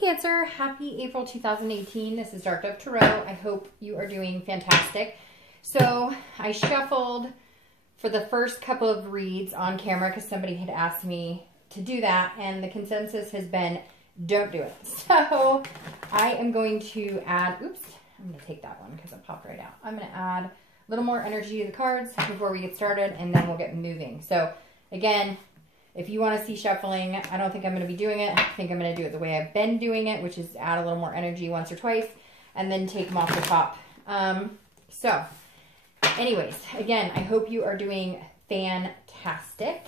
Cancer, happy April 2018. This is Dark Dove Tarot. I hope you are doing fantastic. So I shuffled for the first couple of reads on camera because somebody had asked me to do that, and the consensus has been don't do it. So I am going to add, oops, I'm going to take that one because it popped right out. I'm going to add a little more energy to the cards before we get started, and then we'll get moving. So again, if you want to see shuffling, I don't think I'm going to be doing it. I think I'm going to do it the way I've been doing it, which is add a little more energy once or twice, and then take them off the top. So, anyways, again, I hope you are doing fantastic.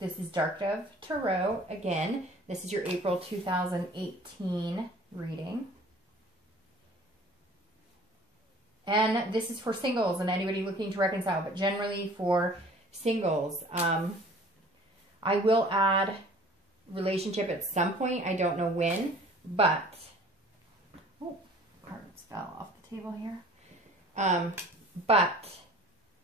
This is Dark Dove Tarot. Again, this is your April 2018 reading. And this is for singles and anybody looking to reconcile, but generally for singles. I will add relationship at some point. I don't know when, but, oh, cards fell off the table here. But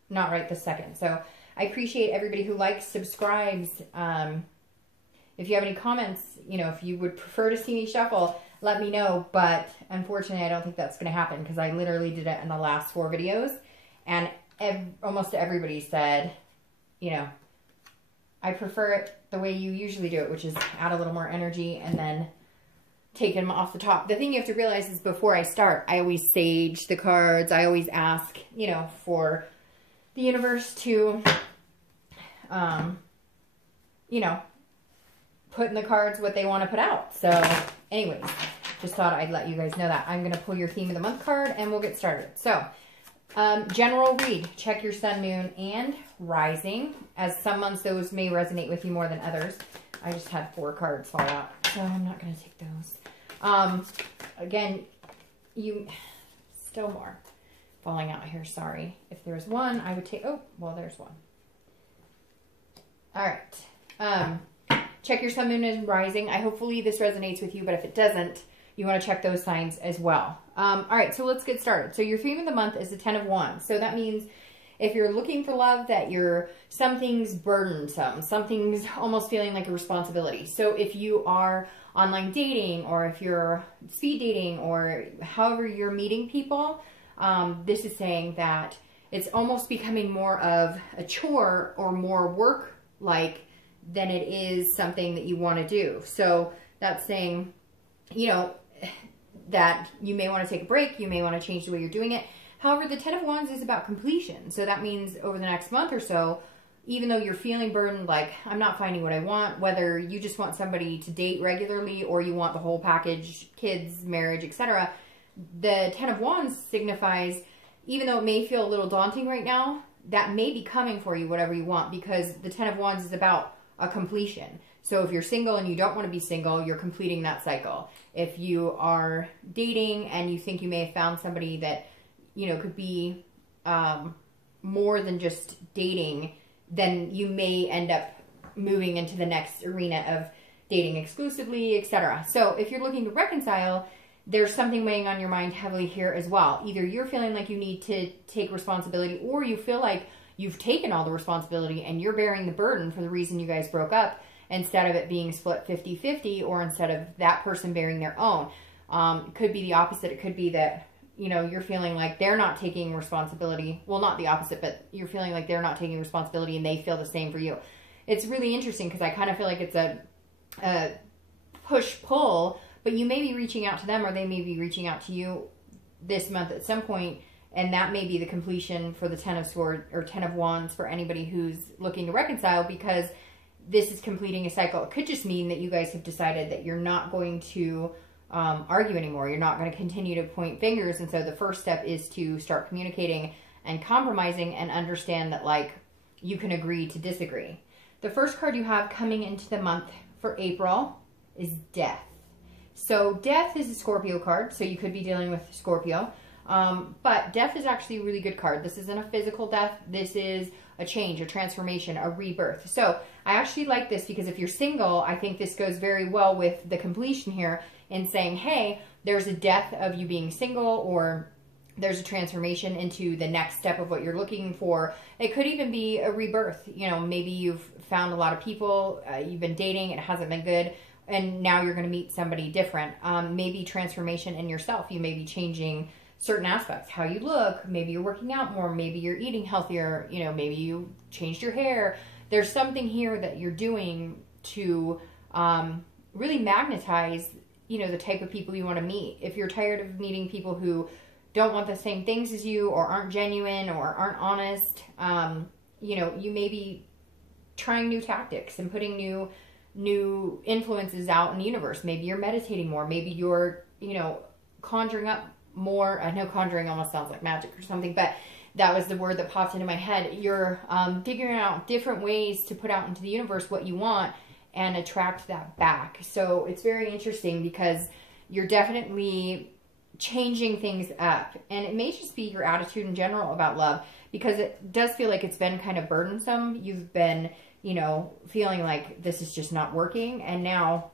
not right this second. So I appreciate everybody who likes, subscribes. If you have any comments, you know, if you would prefer to see me shuffle, let me know. But unfortunately, I don't think that's going to happen because I literally did it in the last 4 videos. And almost everybody said, you know, I prefer it the way you usually do it, which is add a little more energy and then take them off the top. The thing you have to realize is before I start, I always sage the cards. I always ask, you know, for the universe to, you know, put in the cards what they want to put out. So anyways, just thought I'd let you guys know that. I'm going to pull your theme of the month card and we'll get started. So general read, check your sun, moon, and rising. As some months, those may resonate with you more than others. I just had 4 cards fall out, so I'm not going to take those. Again, still more falling out here, sorry. If there's one, I would take, oh, well, there's one. All right. Check your sun, moon, and rising. Hopefully this resonates with you, but if it doesn't, you want to check those signs as well. All right, so let's get started. So your theme of the month is the 10 of Wands. So that means if you're looking for love, that something's burdensome, something's almost feeling like a responsibility. So if you are online dating, or if you're speed dating, or however you're meeting people, this is saying that it's almost becoming more of a chore or more work-like than it is something that you want to do. So that's saying, you know, that you may want to take a break, you may want to change the way you're doing it. However, the 10 of Wands is about completion. So that means over the next month or so, even though you're feeling burdened, like I'm not finding what I want, whether you just want somebody to date regularly or you want the whole package, kids, marriage, etc., the 10 of Wands signifies, even though it may feel a little daunting right now, that may be coming for you, whatever you want, because the 10 of Wands is about a completion. So if you're single and you don't want to be single, you're completing that cycle. If you are dating and you think you may have found somebody that, you know, could be more than just dating, then you may end up moving into the next arena of dating exclusively, etc. So if you're looking to reconcile, there's something weighing on your mind heavily here as well. Either you're feeling like you need to take responsibility, or you feel like you've taken all the responsibility and you're bearing the burden for the reason you guys broke up, instead of it being split 50-50, or instead of that person bearing their own. It could be the opposite. It could be that, you know, you're feeling like they're not taking responsibility. Well, not the opposite, but you're feeling like they're not taking responsibility and they feel the same for you. It's really interesting because I kind of feel like it's a push-pull, but you may be reaching out to them or they may be reaching out to you this month at some point, and that may be the completion for the 10 of Swords or 10 of Wands for anybody who's looking to reconcile, because this is completing a cycle. It could just mean that you guys have decided that you're not going to argue anymore. You're not going to continue to point fingers. And so the first step is to start communicating and compromising and understand that, like, you can agree to disagree. The first card you have coming into the month for April is Death. So Death is a Scorpio card, so you could be dealing with Scorpio. But Death is actually a really good card. This isn't a physical death. This is a change, a transformation, a rebirth. So I actually like this because if you're single, I think this goes very well with the completion here in saying, hey, there's a death of you being single, or there's a transformation into the next step of what you're looking for. It could even be a rebirth. You know, maybe you've found a lot of people, you've been dating, it hasn't been good, and now you're going to meet somebody different. Maybe transformation in yourself. You may be changing certain aspects, how you look. Maybe you're working out more. Maybe you're eating healthier. You know, maybe you changed your hair. There's something here that you're doing to really magnetize, you know, the type of people you want to meet. If you're tired of meeting people who don't want the same things as you, or aren't genuine, or aren't honest, you know, you may be trying new tactics and putting new influences out in the universe. Maybe you're meditating more. Maybe you're, you know, conjuring up more. I know conjuring almost sounds like magic or something, but that was the word that popped into my head. You're figuring out different ways to put out into the universe what you want and attract that back. So it's very interesting because you're definitely changing things up. And it may just be your attitude in general about love, because it does feel like it's been kind of burdensome. You've been, you know, feeling like this is just not working. And now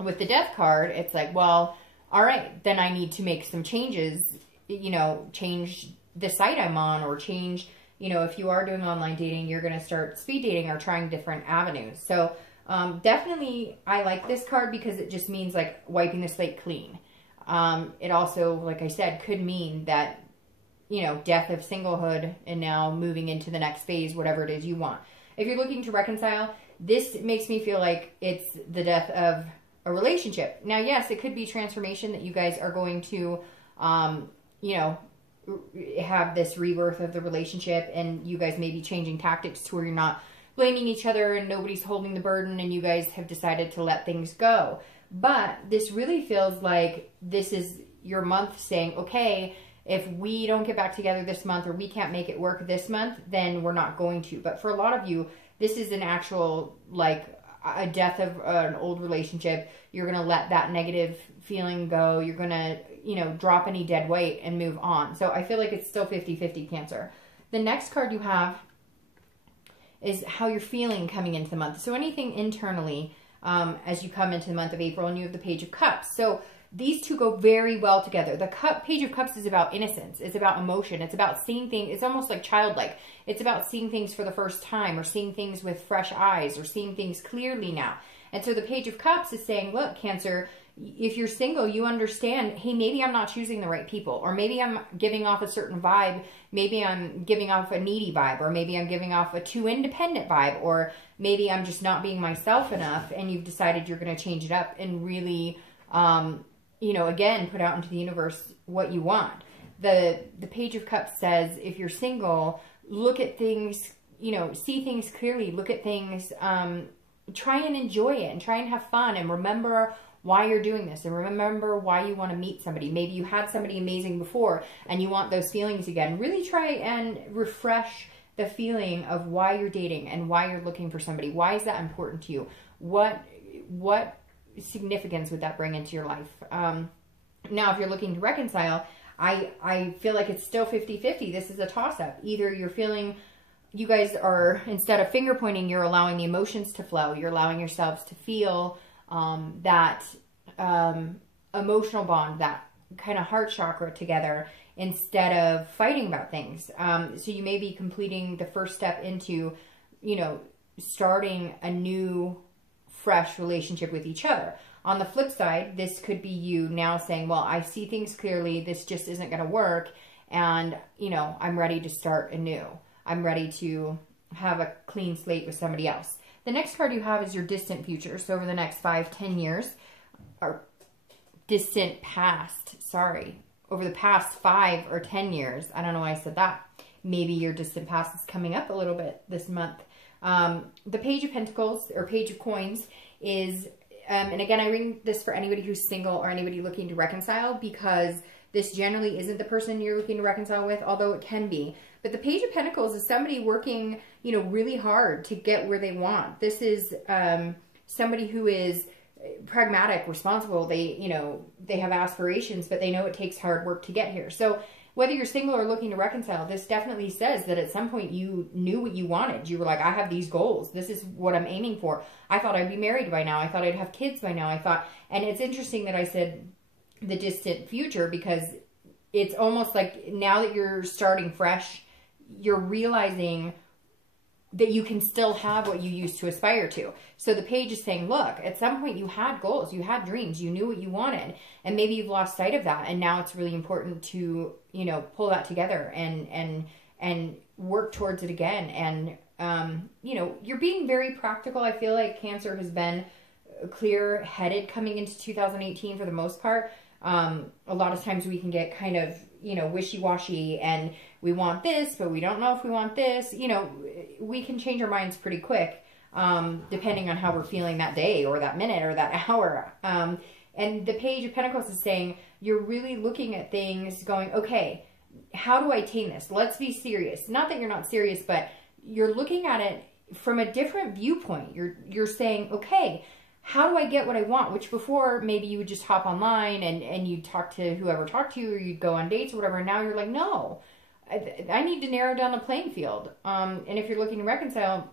with the Death card, it's like, well, all right, then I need to make some changes, you know, change the site I'm on, or change, you know, if you are doing online dating, you're going to start speed dating or trying different avenues. So definitely I like this card because it just means like wiping the slate clean. It also, like I said, could mean that, you know, death of singlehood and now moving into the next phase, whatever it is you want. If you're looking to reconcile, this makes me feel like it's the death of a relationship. Now, yes, it could be transformation that you guys are going to, you know, have this rebirth of the relationship, and you guys may be changing tactics to where you're not blaming each other and nobody's holding the burden, and you guys have decided to let things go. But this really feels like this is your month saying, okay, if we don't get back together this month, or we can't make it work this month, then we're not going to. But for a lot of you, this is an actual, like, a death of an old relationship. You're going to let that negative feeling go. You're going to, you know, drop any dead weight and move on. So I feel like it's still 50-50 Cancer. The next card you have is how you're feeling coming into the month. So anything internally as you come into the month of April, and you have the Page of Cups. So these two go very well together. The Page of Cups is about innocence. It's about emotion. It's about seeing things. It's almost like childlike. It's about seeing things for the first time, or seeing things with fresh eyes, or seeing things clearly now. And so the Page of Cups is saying, look, Cancer, if you're single, you understand, hey, maybe I'm not choosing the right people, or maybe I'm giving off a certain vibe. Maybe I'm giving off a needy vibe, or maybe I'm giving off a too independent vibe, or maybe I'm just not being myself enough, and you've decided you're going to change it up and really, you know, again, put out into the universe what you want. The Page of Cups says, if you're single, look at things, you know, see things clearly, look at things, try and enjoy it, and try and have fun, and remember why you're doing this, and remember why you want to meet somebody. Maybe you had somebody amazing before and you want those feelings again. Really try and refresh the feeling of why you're dating and why you're looking for somebody. Why is that important to you? What significance would that bring into your life? Now, if you're looking to reconcile, I feel like it's still 50-50. This is a toss-up. Either you're feeling, you guys are, instead of finger pointing, you're allowing the emotions to flow. You're allowing yourselves to feel that emotional bond, that kind of heart chakra together, instead of fighting about things. So you may be completing the first step into, you know, starting a new, fresh relationship with each other. On the flip side, this could be you now saying, well, I see things clearly. This just isn't going to work. And, you know, I'm ready to start anew. I'm ready to have a clean slate with somebody else. The next card you have is your distant future. So over the next 5-10 years, or distant past, sorry, over the past 5 or 10 years. I don't know why I said that. Maybe your distant past is coming up a little bit this month. The Page of Pentacles, or Page of Coins, is, and again, I read this for anybody who's single or anybody looking to reconcile, because this generally isn't the person you're looking to reconcile with, although it can be. But the Page of Pentacles is somebody working, you know, really hard to get where they want. This is somebody who is pragmatic, responsible. They, you know, they have aspirations, but they know it takes hard work to get here. So whether you're single or looking to reconcile, this definitely says that at some point you knew what you wanted. You were like, I have these goals. This is what I'm aiming for. I thought I'd be married by now. I thought I'd have kids by now. I thought, and it's interesting that I said the distant future, because it's almost like now that you're starting fresh, you're realizing that you can still have what you used to aspire to. So the page is saying, look, at some point you had goals, you had dreams, you knew what you wanted, and maybe you've lost sight of that. And now it's really important to, you know, pull that together and work towards it again. And, you know, you're being very practical. I feel like Cancer has been clear-headed coming into 2018 for the most part. A lot of times we can get kind of, you know, wishy-washy, and we want this, but we don't know if we want this. You know, we can change our minds pretty quick, depending on how we're feeling that day or that minute or that hour. And the Page of Pentacles is saying you're really looking at things going, okay, how do I attain this? Let's be serious. Not that you're not serious, but you're looking at it from a different viewpoint. You're saying, okay, how do I get what I want? Which before, maybe you would just hop online and you'd talk to whoever talked to you, or you'd go on dates or whatever. And now you're like, no, I need to narrow down the playing field. And if you're looking to reconcile,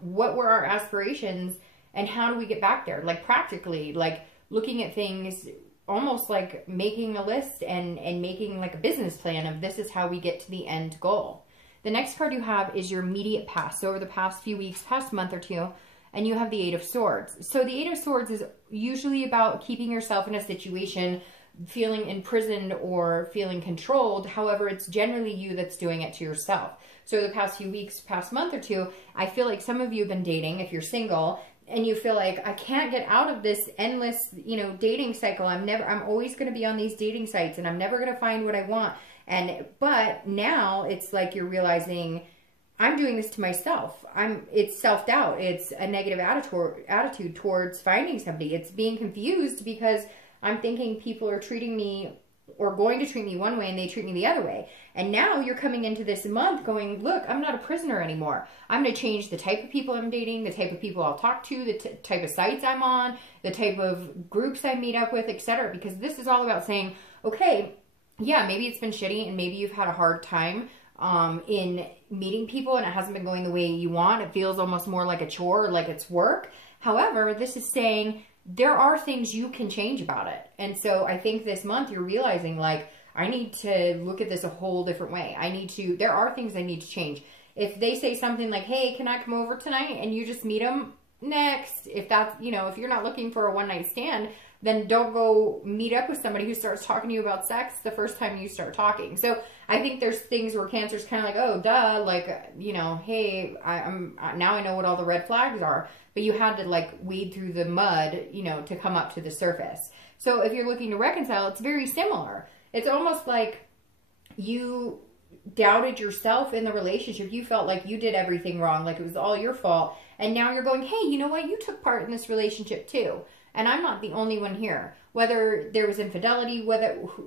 what were our aspirations and how do we get back there? Like practically, like looking at things almost like making a list and making like a business plan of this is how we get to the end goal. The next card you have is your immediate past. So over the past few weeks, past month or two, and you have the Eight of Swords. So the Eight of Swords is usually about keeping yourself in a situation, feeling imprisoned or feeling controlled. However, it's generally you that's doing it to yourself. So the past few weeks, past month or two, I feel like some of you have been dating, if you're single, and you feel like, I can't get out of this endless, you know, dating cycle. I'm always going to be on these dating sites and I'm never going to find what I want. But now it's like you're realizing, I'm doing this to myself. It's self-doubt. It's a negative attitude towards finding somebody. It's being confused because I'm thinking people are treating me or going to treat me one way and they treat me the other way. And now you're coming into this month going, look, I'm not a prisoner anymore. I'm going to change the type of people I'm dating, the type of people I'll talk to, the type of sites I'm on, the type of groups I meet up with, etc. Because this is all about saying, okay, yeah, maybe it's been shitty and maybe you've had a hard time in meeting people and it hasn't been going the way you want. It feels almost more like a chore, like it's work. However, this is saying there are things you can change about it. And so I think this month you're realizing, like, I need to look at this a whole different way. There are things I need to change. If they say something like, hey, can I come over tonight? And you just meet them next. If that's, you know, if you're not looking for a one night stand, then don't go meet up with somebody who starts talking to you about sex the first time you start talking. So I think there's things where Cancer's kind of like, oh, duh, like, you know, hey, now I know what all the red flags are. But you had to like wade through the mud, you know, to come up to the surface. So if you're looking to reconcile, it's very similar. It's almost like you doubted yourself in the relationship. You felt like you did everything wrong, like it was all your fault. And now you're going, hey, you know what? You took part in this relationship too. And I'm not the only one here. Whether there was infidelity,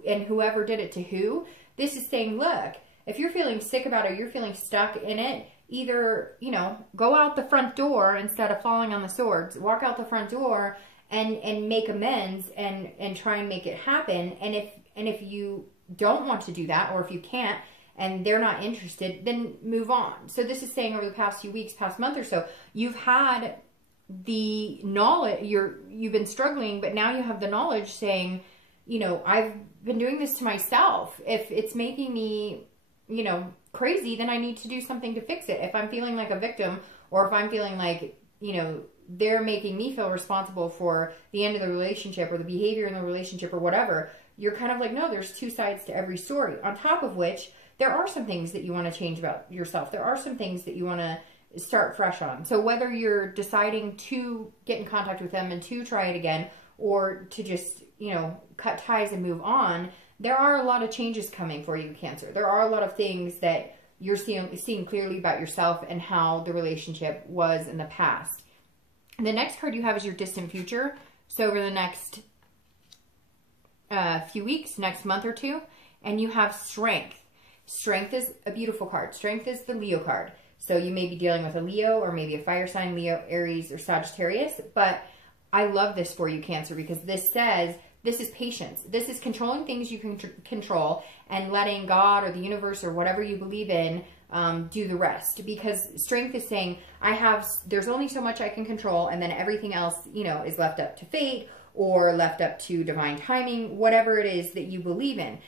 and whoever did it to who, this is saying, look, if you're feeling sick about it, or you're feeling stuck in it, either, you know, go out the front door instead of falling on the swords. Walk out the front door and make amends and try and make it happen. And if you don't want to do that, or if you can't, and they're not interested, then move on. So this is saying over the past few weeks, past month or so, you've had the knowledge, you've been struggling, but now you have the knowledge saying, you know, I've been doing this to myself. If it's making me, you know, crazy, then I need to do something to fix it. If I'm feeling like a victim, or if I'm feeling like, you know, they're making me feel responsible for the end of the relationship or the behavior in the relationship or whatever, you're kind of like, no, there's two sides to every story. On top of which, there are some things that you want to change about yourself. There are some things that you want to start fresh on. So whether you're deciding to get in contact with them and to try it again, or to just, you know, cut ties and move on, there are a lot of changes coming for you, Cancer. There are a lot of things that you're seeing clearly about yourself and how the relationship was in the past. The next card you have is your distant future. So over the next few weeks, next month or two, and you have Strength. Strength is a beautiful card. Strength is the Leo card. So you may be dealing with a Leo or maybe a fire sign, Leo, Aries, or Sagittarius. But I love this for you, Cancer, because this says this is patience. This is controlling things you can control and letting God or the universe or whatever you believe in do the rest. Because Strength is saying, there's only so much I can control, and then everything else, you know, is left up to fate or left up to divine timing, whatever it is that you believe in.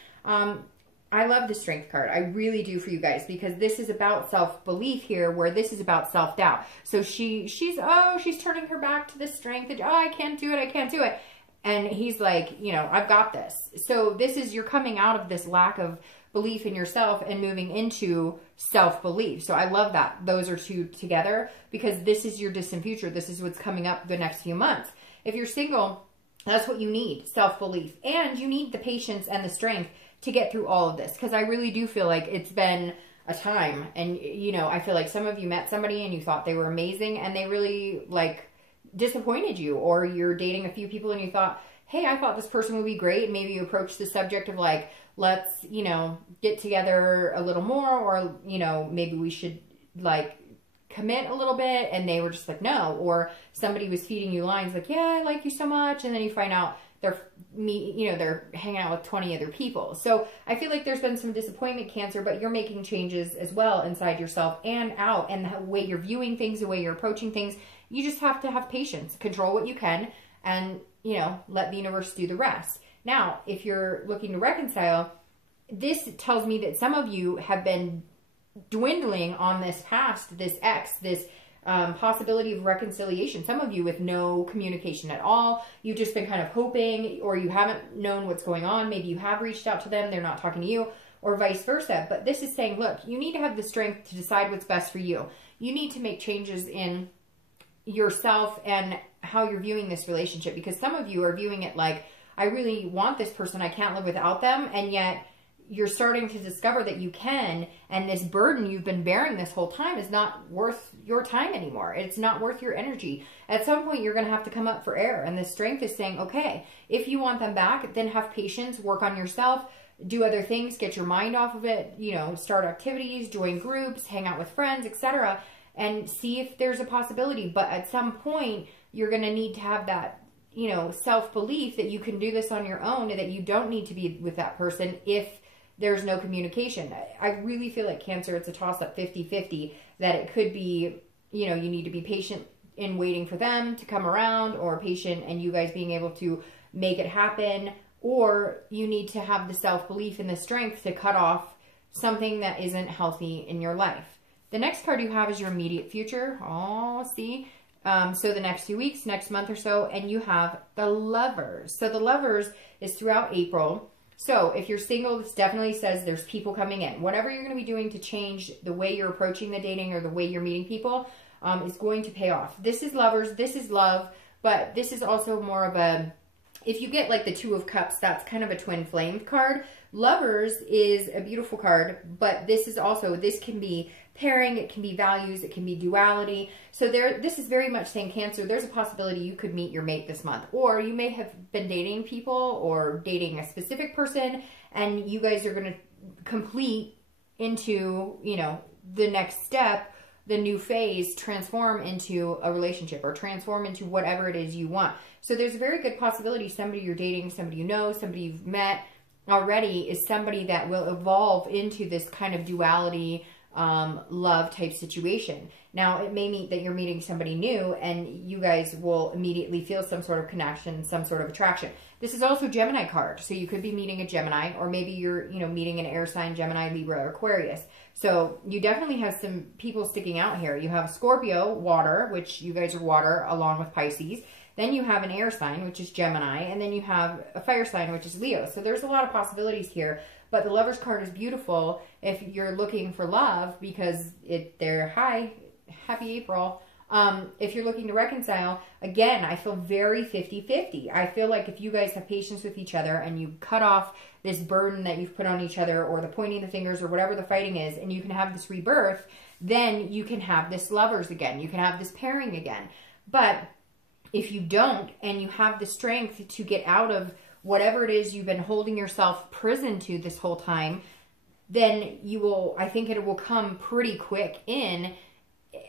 I love the strength card. I really do for you guys, because this is about self-belief here, where this is about self-doubt. So she's turning her back to the strength. And, oh, I can't do it. I can't do it. And he's like, you know, I've got this. So this is, you're coming out of this lack of belief in yourself and moving into self-belief. So I love that those are two together, because this is your distant future. This is what's coming up the next few months. If you're single, that's what you need, self-belief. And you need the patience and the strength to get through all of this, because I really do feel like it's been a time. And, you know, I feel like some of you met somebody and you thought they were amazing, and they really, like, disappointed you. Or you're dating a few people and you thought, hey, I thought this person would be great. Maybe you approach the subject of like, let's, you know, get together a little more, or, you know, maybe we should like commit a little bit. And they were just like, no. Or somebody was feeding you lines like, yeah, I like you so much. And then you find out they're hanging out with 20 other people. So I feel like there's been some disappointment, Cancer, but you're making changes as well inside yourself and out, and the way you're viewing things, the way you're approaching things. You just have to have patience, control what you can, and, you know, let the universe do the rest. Now, if you're looking to reconcile, this tells me that some of you have been dwindling on this past, this ex, this possibility of reconciliation. Some of you with no communication at all. You've just been kind of hoping, or you haven't known what's going on. Maybe you have reached out to them, they're not talking to you, or vice versa. But this is saying, look, you need to have the strength to decide what's best for you. You need to make changes in yourself and how you're viewing this relationship, because some of you are viewing it like, I really want this person, I can't live without them, and yet you're starting to discover that you can, and this burden you've been bearing this whole time is not worth your time anymore. It's not worth your energy. At some point, you're going to have to come up for air, and the strength is saying, okay, if you want them back, then have patience, work on yourself, do other things, get your mind off of it, you know, start activities, join groups, hang out with friends, etc., and see if there's a possibility. But at some point, you're going to need to have that, you know, self-belief that you can do this on your own, and that you don't need to be with that person if there's no communication. I really feel like, Cancer, it's a toss-up 50-50, that it could be, you know, you need to be patient in waiting for them to come around, or patient and you guys being able to make it happen, or you need to have the self-belief and the strength to cut off something that isn't healthy in your life. The next card you have is your immediate future. Oh, see? So the next few weeks, next month or so, and you have the Lovers. So the Lovers is throughout April. So if you're single, this definitely says there's people coming in. Whatever you're going to be doing to change the way you're approaching the dating or the way you're meeting people is going to pay off. This is Lovers, this is love, but this is also more of a, if you get like the Two of Cups, that's kind of a twin flame card. Lovers is a beautiful card, but this is also, this can be pairing, it can be values, it can be duality. So this is very much saying, Cancer, there's a possibility you could meet your mate this month. Or you may have been dating people or dating a specific person, and you guys are going to complete into, you know, the next step, the new phase, transform into a relationship or transform into whatever it is you want. So there's a very good possibility somebody you're dating, somebody you know, somebody you've met already is somebody that will evolve into this kind of duality, love type situation. Now, it may mean that you're meeting somebody new and you guys will immediately feel some sort of connection, some sort of attraction. This is also Gemini card. So you could be meeting a Gemini, or maybe you're, you know, meeting an air sign, Gemini, Libra, or Aquarius. So you definitely have some people sticking out here. You have Scorpio, water, which you guys are water, along with Pisces. Then you have an air sign, which is Gemini, and then you have a fire sign, which is Leo. So there's a lot of possibilities here, but the Lovers card is beautiful if you're looking for love, because they're happy April. If you're looking to reconcile, again, I feel very 50-50. I feel like if you guys have patience with each other and you cut off this burden that you've put on each other, or the pointing the fingers, or whatever the fighting is, and you can have this rebirth, then you can have this Lovers again. You can have this pairing again. But if you don't, and you have the strength to get out of whatever it is you've been holding yourself prison to this whole time, then you will, I think it will come pretty quick in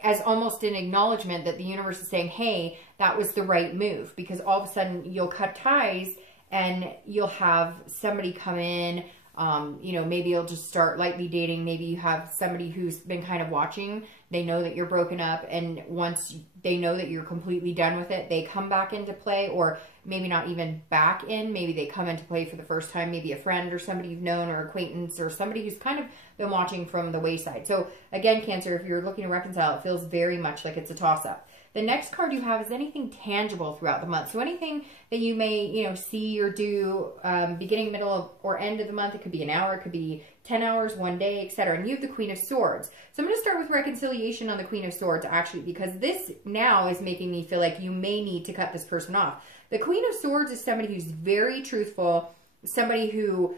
as almost an acknowledgement that the universe is saying, hey, that was the right move. Because all of a sudden you'll cut ties and you'll have somebody come in You know, maybe you'll just start lightly dating. Maybe you have somebody who's been kind of watching. They know that you're broken up, and once they know that you're completely done with it, they come back into play, or maybe not even back in. Maybe they come into play for the first time, maybe a friend or somebody you've known or acquaintance or somebody who's kind of been watching from the wayside. So again, Cancer, if you're looking to reconcile, it feels very much like it's a toss-up. The next card you have is anything tangible throughout the month. So anything that you may, you know, see or do beginning, middle, or end of the month. It could be an hour, it could be 10 hours, 1 day, etc. And you have the Queen of Swords. So I'm going to start with reconciliation on the Queen of Swords, actually, because this now is making me feel like you may need to cut this person off. The Queen of Swords is somebody who's very truthful, somebody who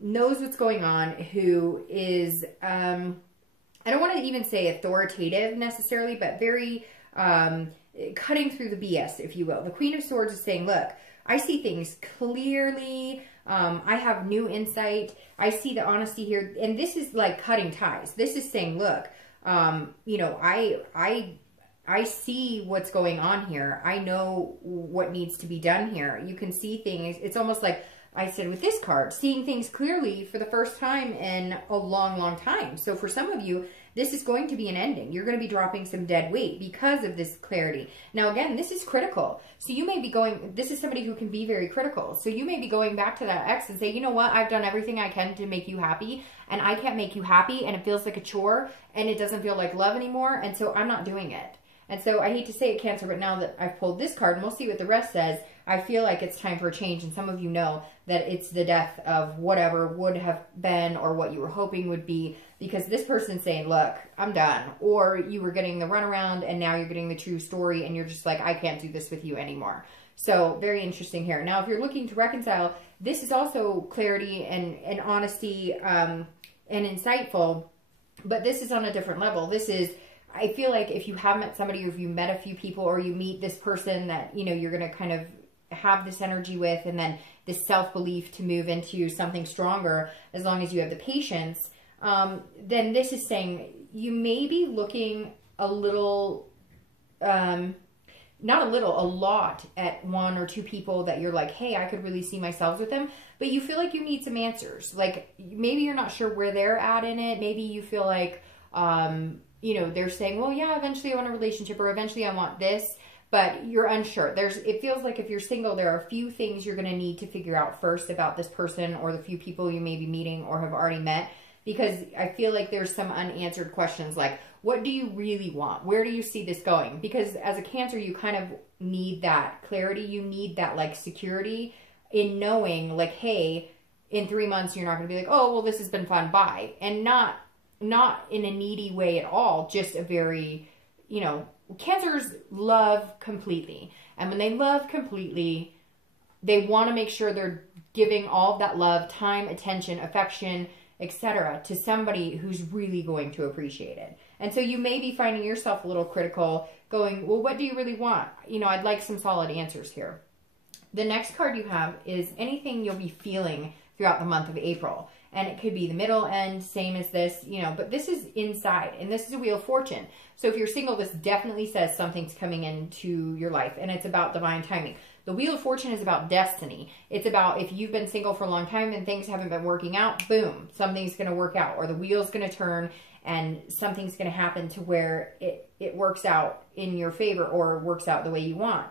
knows what's going on, who is, I don't want to even say authoritative necessarily, but very cutting through the BS, if you will. The Queen of Swords is saying, look, I see things clearly. I have new insight. I see the honesty here. And this is like cutting ties. This is saying, look, you know, I see what's going on here. I know what needs to be done here. You can see things. It's almost like I said with this card, seeing things clearly for the first time in a long, long time. So for some of you, this is going to be an ending. You're going to be dropping some dead weight because of this clarity. Now, again, this is critical. So you may be going, this is somebody who can be very critical. So you may be going back to that ex and say, you know what? I've done everything I can to make you happy, and I can't make you happy, and it feels like a chore, and it doesn't feel like love anymore, and so I'm not doing it. And so I hate to say it, Cancer, but now that I've pulled this card, and we'll see what the rest says, I feel like it's time for a change. And some of you know that it's the death of whatever would have been or what you were hoping would be, because this person's saying, look, I'm done. Or you were getting the runaround and now you're getting the true story and you're just like, I can't do this with you anymore. So very interesting here. Now, if you're looking to reconcile, this is also clarity and honesty and insightful, but this is on a different level. This is, I feel like if you have met somebody, or if you met a few people, or you meet this person that, you know, you're going to kind of have this energy with, and then this self-belief to move into something stronger, as long as you have the patience, then this is saying you may be looking a little, not a little, a lot at one or two people that you're like, hey, I could really see myself with them, but you feel like you need some answers. Like maybe you're not sure where they're at in it. Maybe you feel like, you know, they're saying, well, yeah, eventually I want a relationship, or eventually I want this, but you're unsure. It feels like if you're single, there are a few things you're going to need to figure out first about this person, or the few people you may be meeting or have already met, because I feel like there's some unanswered questions like, what do you really want? Where do you see this going? Because as a Cancer, you kind of need that clarity. You need that like security in knowing like, hey, in 3 months, you're not going to be like, oh, well, this has been fun, bye. And not in a needy way at all, just a very, you know, Cancers love completely. And when they love completely, they want to make sure they're giving all of that love, time, attention, affection, etc. to somebody who's really going to appreciate it. And so you may be finding yourself a little critical, going, well, what do you really want? You know, I'd like some solid answers here. The next card you have is anything you'll be feeling throughout the month of April. And it could be the middle end, same as this, you know, but this is inside, and this is a Wheel of Fortune. So if you're single, this definitely says something's coming into your life, and it's about divine timing. The Wheel of Fortune is about destiny. It's about if you've been single for a long time and things haven't been working out, boom, something's going to work out, or the wheel's going to turn and something's going to happen to where it works out in your favor, or works out the way you want.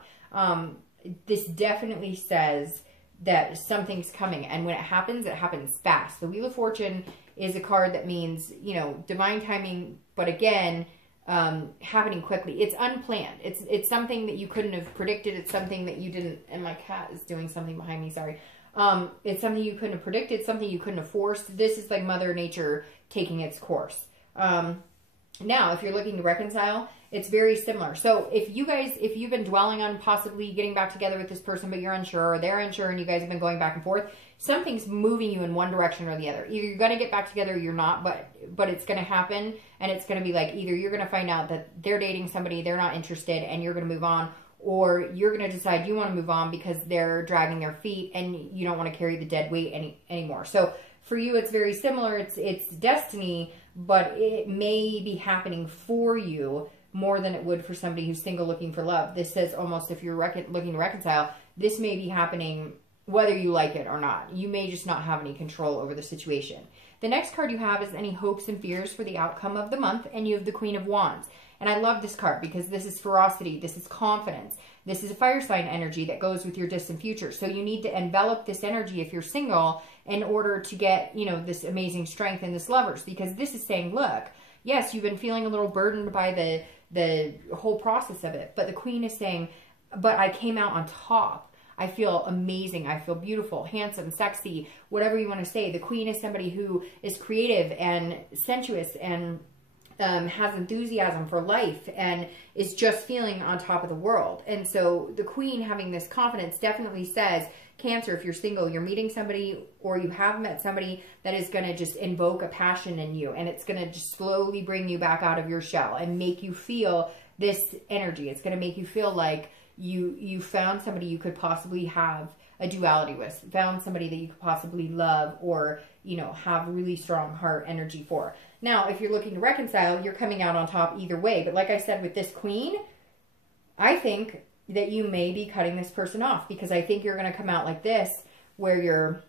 This definitely says that something's coming, and when it happens fast. The Wheel of Fortune is a card that means, you know, divine timing, but again, happening quickly. It's unplanned. It's something that you couldn't have predicted. It's something that you didn't, and my cat is doing something behind me, sorry. It's something you couldn't have predicted, something you couldn't have forced. This is like Mother Nature taking its course. Now, if you're looking to reconcile, it's very similar. So if you've been dwelling on possibly getting back together with this person, but you're unsure, or they're unsure, and you guys have been going back and forth, something's moving you in one direction or the other. Either you're going to get back together or you're not, but it's going to happen, and it's going to be like, either you're going to find out that they're dating somebody, they're not interested, and you're going to move on, or you're going to decide you want to move on because they're dragging their feet and you don't want to carry the dead weight anymore. So for you, it's very similar. It's destiny, but it may be happening for you more than it would for somebody who's single looking for love. This says almost, if you're looking to reconcile, this may be happening whether you like it or not. You may just not have any control over the situation. The next card you have is any hopes and fears for the outcome of the month, and you have the Queen of Wands. And I love this card because this is ferocity, this is confidence, this is a fire sign energy that goes with your distant future. So you need to envelop this energy if you're single in order to get, you know, this amazing strength in this lovers, because this is saying, look, yes, you've been feeling a little burdened by the whole process of it, but the Queen is saying, but I came out on top. I feel amazing. I feel beautiful, handsome, sexy, whatever you want to say. The Queen is somebody who is creative and sensuous and has enthusiasm for life and is just feeling on top of the world. And so the Queen having this confidence definitely says, Cancer, if you're single, you're meeting somebody or you have met somebody that is going to just invoke a passion in you, and it's going to just slowly bring you back out of your shell and make you feel this energy. It's going to make you feel like you found somebody you could possibly have a duality with, found somebody that you could possibly love or, you know, have really strong heart energy for. Now, if you're looking to reconcile, you're coming out on top either way. But like I said, with this Queen, I think that you may be cutting this person off, because I think you're going to come out like this, where your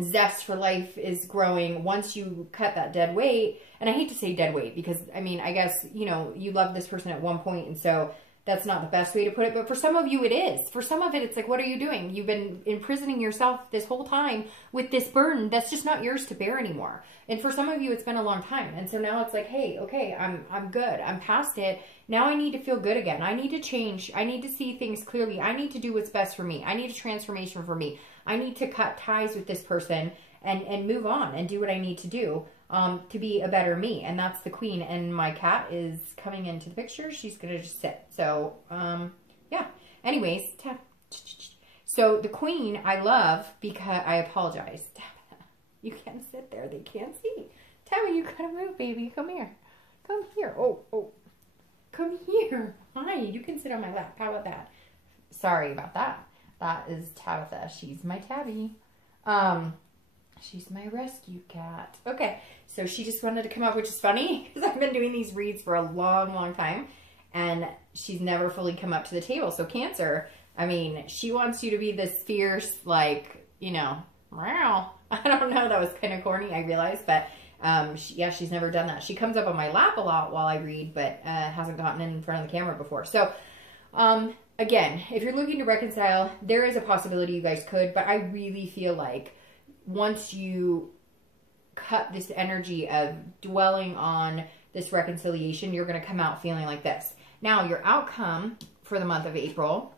zest for life is growing once you cut that dead weight. And I hate to say dead weight, because, I mean, I guess, you know, you loved this person at one point, and so that's not the best way to put it, but for some of you it is. For some of it, it's like, what are you doing? You've been imprisoning yourself this whole time with this burden that's just not yours to bear anymore. And for some of you, it's been a long time. And so now it's like, hey, okay, I'm good. I'm past it. Now I need to feel good again. I need to change. I need to see things clearly. I need to do what's best for me. I need a transformation for me. I need to cut ties with this person and move on and do what I need to do to be a better me. And that's the Queen. And my cat is coming into the picture. She's going to just sit. So, yeah. Anyways, so the Queen I love because I apologize. You can't sit there. They can't see. Tabby, you gotta move, baby. Come here. Come here. Oh. Come here. Hi, you can sit on my lap. How about that? Sorry about that. That is Tabitha. She's my Tabby. She's my rescue cat. Okay, so she just wanted to come up, which is funny because I've been doing these reads for a long, long time, and she's never fully come up to the table. So Cancer, I mean, she wants you to be this fierce, like, you know, meow. I don't know, that was kind of corny, I realized, but she's never done that. She comes up on my lap a lot while I read, but hasn't gotten in front of the camera before. So, again, if you're looking to reconcile, there is a possibility you guys could, but I really feel like once you cut this energy of dwelling on this reconciliation, you're going to come out feeling like this. Now, your outcome for the month of April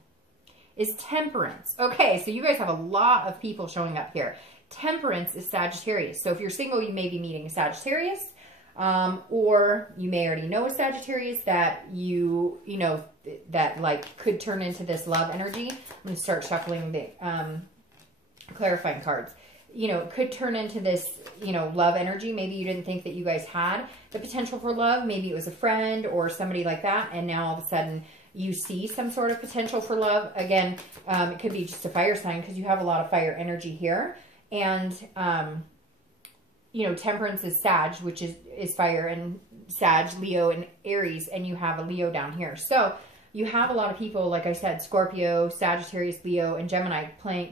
is Temperance. Okay, so you guys have a lot of people showing up here. Temperance is Sagittarius. So if you're single, you may be meeting a Sagittarius, or you may already know a Sagittarius that you know, that like could turn into this love energy. I'm going to start shuffling the clarifying cards. You know, it could turn into this, you know, love energy. Maybe you didn't think that you guys had the potential for love. Maybe it was a friend or somebody like that, and now all of a sudden you see some sort of potential for love. Again, it could be just a fire sign because you have a lot of fire energy here. And, you know, Temperance is Sag, which is fire, and Sag, Leo, and Aries, and you have a Leo down here. So you have a lot of people, like I said, Scorpio, Sagittarius, Leo, and Gemini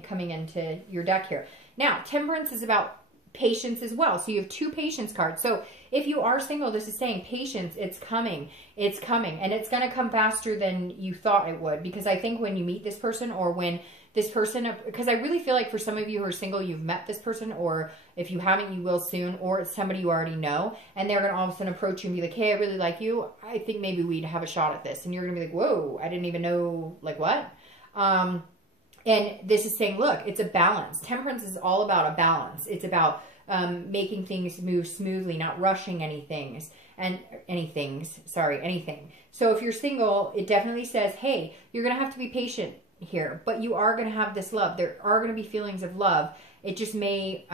coming into your deck here. Now, Temperance is about patience as well. So you have two patience cards. So if you are single, this is saying patience, it's coming, and it's going to come faster than you thought it would. Because I think when you meet this person, or when this person, because I really feel like for some of you who are single, you've met this person, or if you haven't, you will soon, or it's somebody you already know, and they're going to all of a sudden approach you and be like, hey, I really like you. I think maybe we'd have a shot at this. And you're going to be like, whoa, I didn't even know, like what? And this is saying, look, it's a balance. Temperance is all about a balance. It's about making things move smoothly, not rushing anything. So if you're single, it definitely says, hey, you're going to have to be patient here, but you are going to have this love. There are going to be feelings of love. It just may,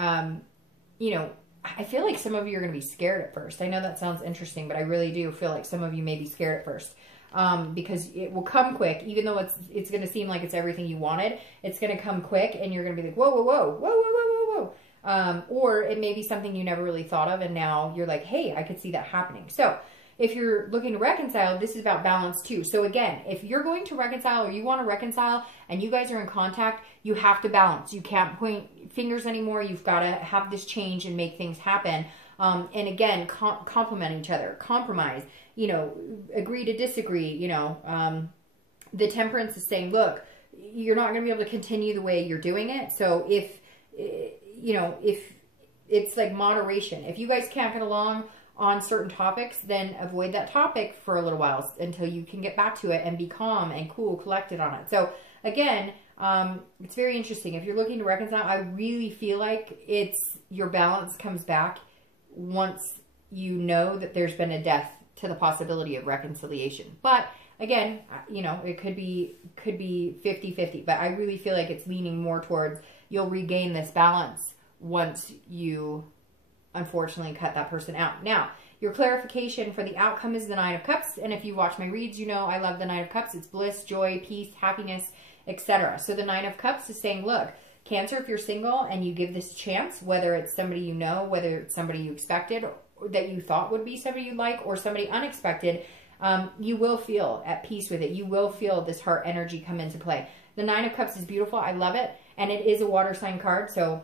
you know, I feel like some of you are going to be scared at first. I know that sounds interesting, but I really do feel like some of you may be scared at first. Because it will come quick, even though it's going to seem like it's everything you wanted. It's going to come quick, and you're going to be like, whoa, whoa, whoa, whoa, whoa, whoa, whoa. Or it may be something you never really thought of, and now you're like, hey, I could see that happening. So if you're looking to reconcile, this is about balance too. So again, if you're going to reconcile or you want to reconcile and you guys are in contact, you have to balance. You can't point fingers anymore. You've got to have this change and make things happen. And again, complement each other, compromise, you know, agree to disagree, you know. The temperance is saying, look, you're not going to be able to continue the way you're doing it. So if, you know, if it's like moderation, if you guys can't get along on certain topics, then avoid that topic for a little while until you can get back to it and be calm and cool, collected on it. So again, it's very interesting. If you're looking to reconcile, I really feel like it's your balance comes back once you know that there's been a death to the possibility of reconciliation. But again, you know, it could be 50-50, but I really feel like it's leaning more towards you'll regain this balance once you unfortunately cut that person out. Now, your clarification for the outcome is the Nine of Cups. And if you watch my reads, you know I love the Nine of Cups. It's bliss, joy, peace, happiness, etc. So the Nine of Cups is saying, look, Cancer, if you're single and you give this chance, whether it's somebody you know, whether it's somebody you expected, or that you thought would be somebody you like, or somebody unexpected, you will feel at peace with it. You will feel this heart energy come into play. The Nine of Cups is beautiful. I love it. And it is a water sign card. So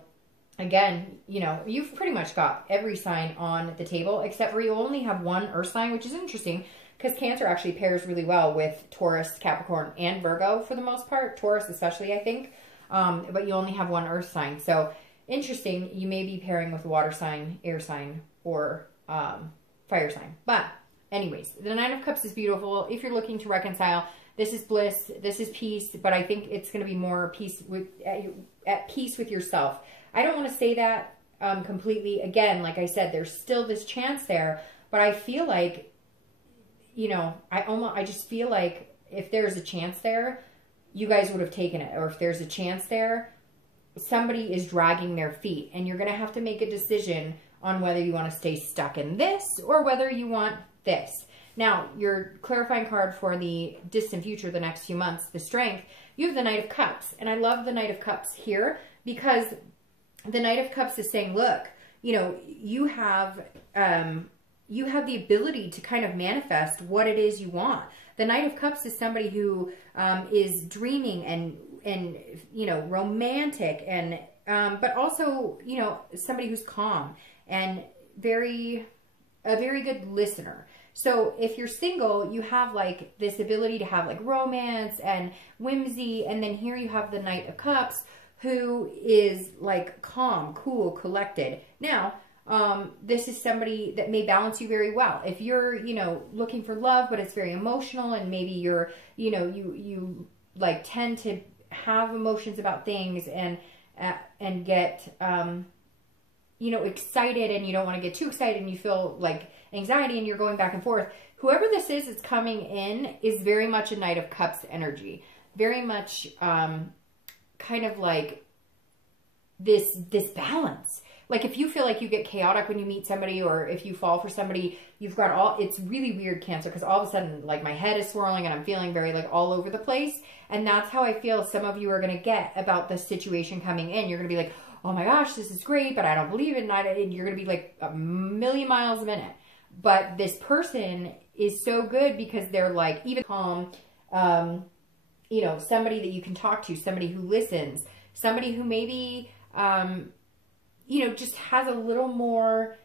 again, you know, you've pretty much got every sign on the table, except for you only have one earth sign, which is interesting because Cancer actually pairs really well with Taurus, Capricorn, and Virgo for the most part. Taurus especially, I think. But you only have one earth sign. So interesting. You may be pairing with water sign, air sign, or fire sign. But anyways, the Nine of Cups is beautiful. If you're looking to reconcile, this is bliss, this is peace, but I think it's going to be more peace with at peace with yourself. I don't want to say that completely. Again, like I said, there's still this chance there, but I feel like, you know, I just feel like if there's a chance there, you guys would have taken it. Or if there's a chance there, somebody is dragging their feet, and you're going to have to make a decision on whether you want to stay stuck in this or whether you want this. Now, your clarifying card for the distant future, the next few months, the Strength, you have the Knight of Cups. And I love the Knight of Cups here because the Knight of Cups is saying, look, you know, you have the ability to kind of manifest what it is you want. The Knight of Cups is somebody who is dreaming and you know, romantic, and but also, you know, somebody who's calm and a very good listener. So if you're single, you have like this ability to have like romance and whimsy, and then here you have the Knight of Cups who is like calm, cool, collected. Now, this is somebody that may balance you very well. If you're, you know, looking for love, but it's very emotional, and maybe you're, you know, you like tend to have emotions about things and get, you know, excited, and you don't want to get too excited, and you feel like anxiety, and you're going back and forth. Whoever this is that's coming in is very much a Knight of Cups energy. Very much, kind of like this balance. Like if you feel like you get chaotic when you meet somebody, or if you fall for somebody, you've got all, it's really weird, Cancer, because all of a sudden, like my head is swirling and I'm feeling very like all over the place. And that's how I feel some of you are going to get about this situation coming in. You're going to be like, oh my gosh, this is great, but I don't believe it. And you're going to be like a million miles a minute. But this person is so good because they're like even calm, you know, somebody that you can talk to, somebody who listens, somebody who maybe, you know, just has a little more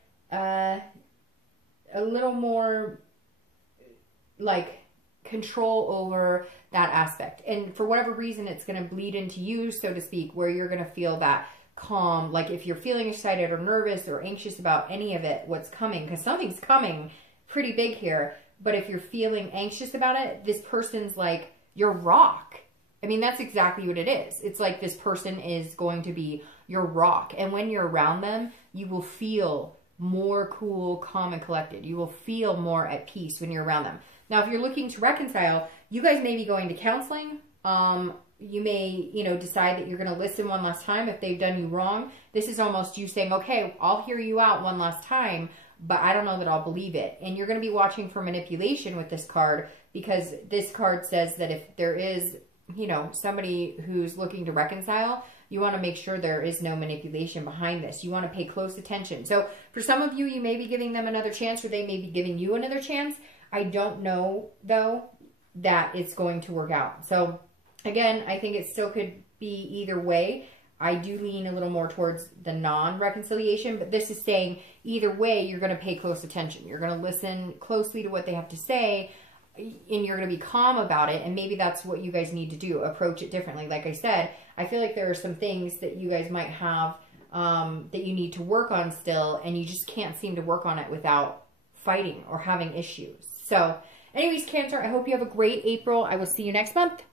like control over that aspect. And for whatever reason, it's going to bleed into you, so to speak, where you're going to feel that calm. Like if you're feeling excited or nervous or anxious about any of it, what's coming, because something's coming pretty big here. But if you're feeling anxious about it, this person's like your rock. I mean, that's exactly what it is. It's like this person is going to be your rock. And when you're around them, you will feel more cool, calm, and collected. You will feel more at peace when you're around them. Now, if you're looking to reconcile, you guys may be going to counseling. You may, you know, decide that you're going to listen one last time if they've done you wrong. This is almost you saying, okay, I'll hear you out one last time, but I don't know that I'll believe it. And you're going to be watching for manipulation with this card, because this card says that if there is you know, somebody who's looking to reconcile, you want to make sure there is no manipulation behind this. You want to pay close attention. So for some of you, you may be giving them another chance, or they may be giving you another chance. I don't know, though, that it's going to work out. So again, I think it still could be either way. I do lean a little more towards the non-reconciliation, but this is saying either way, you're going to pay close attention. You're going to listen closely to what they have to say, and you're going to be calm about it. And maybe that's what you guys need to do. Approach it differently. Like I said, I feel like there are some things that you guys might have that you need to work on still, and you just can't seem to work on it without fighting or having issues. So anyways, Cancer, I hope you have a great April. I will see you next month.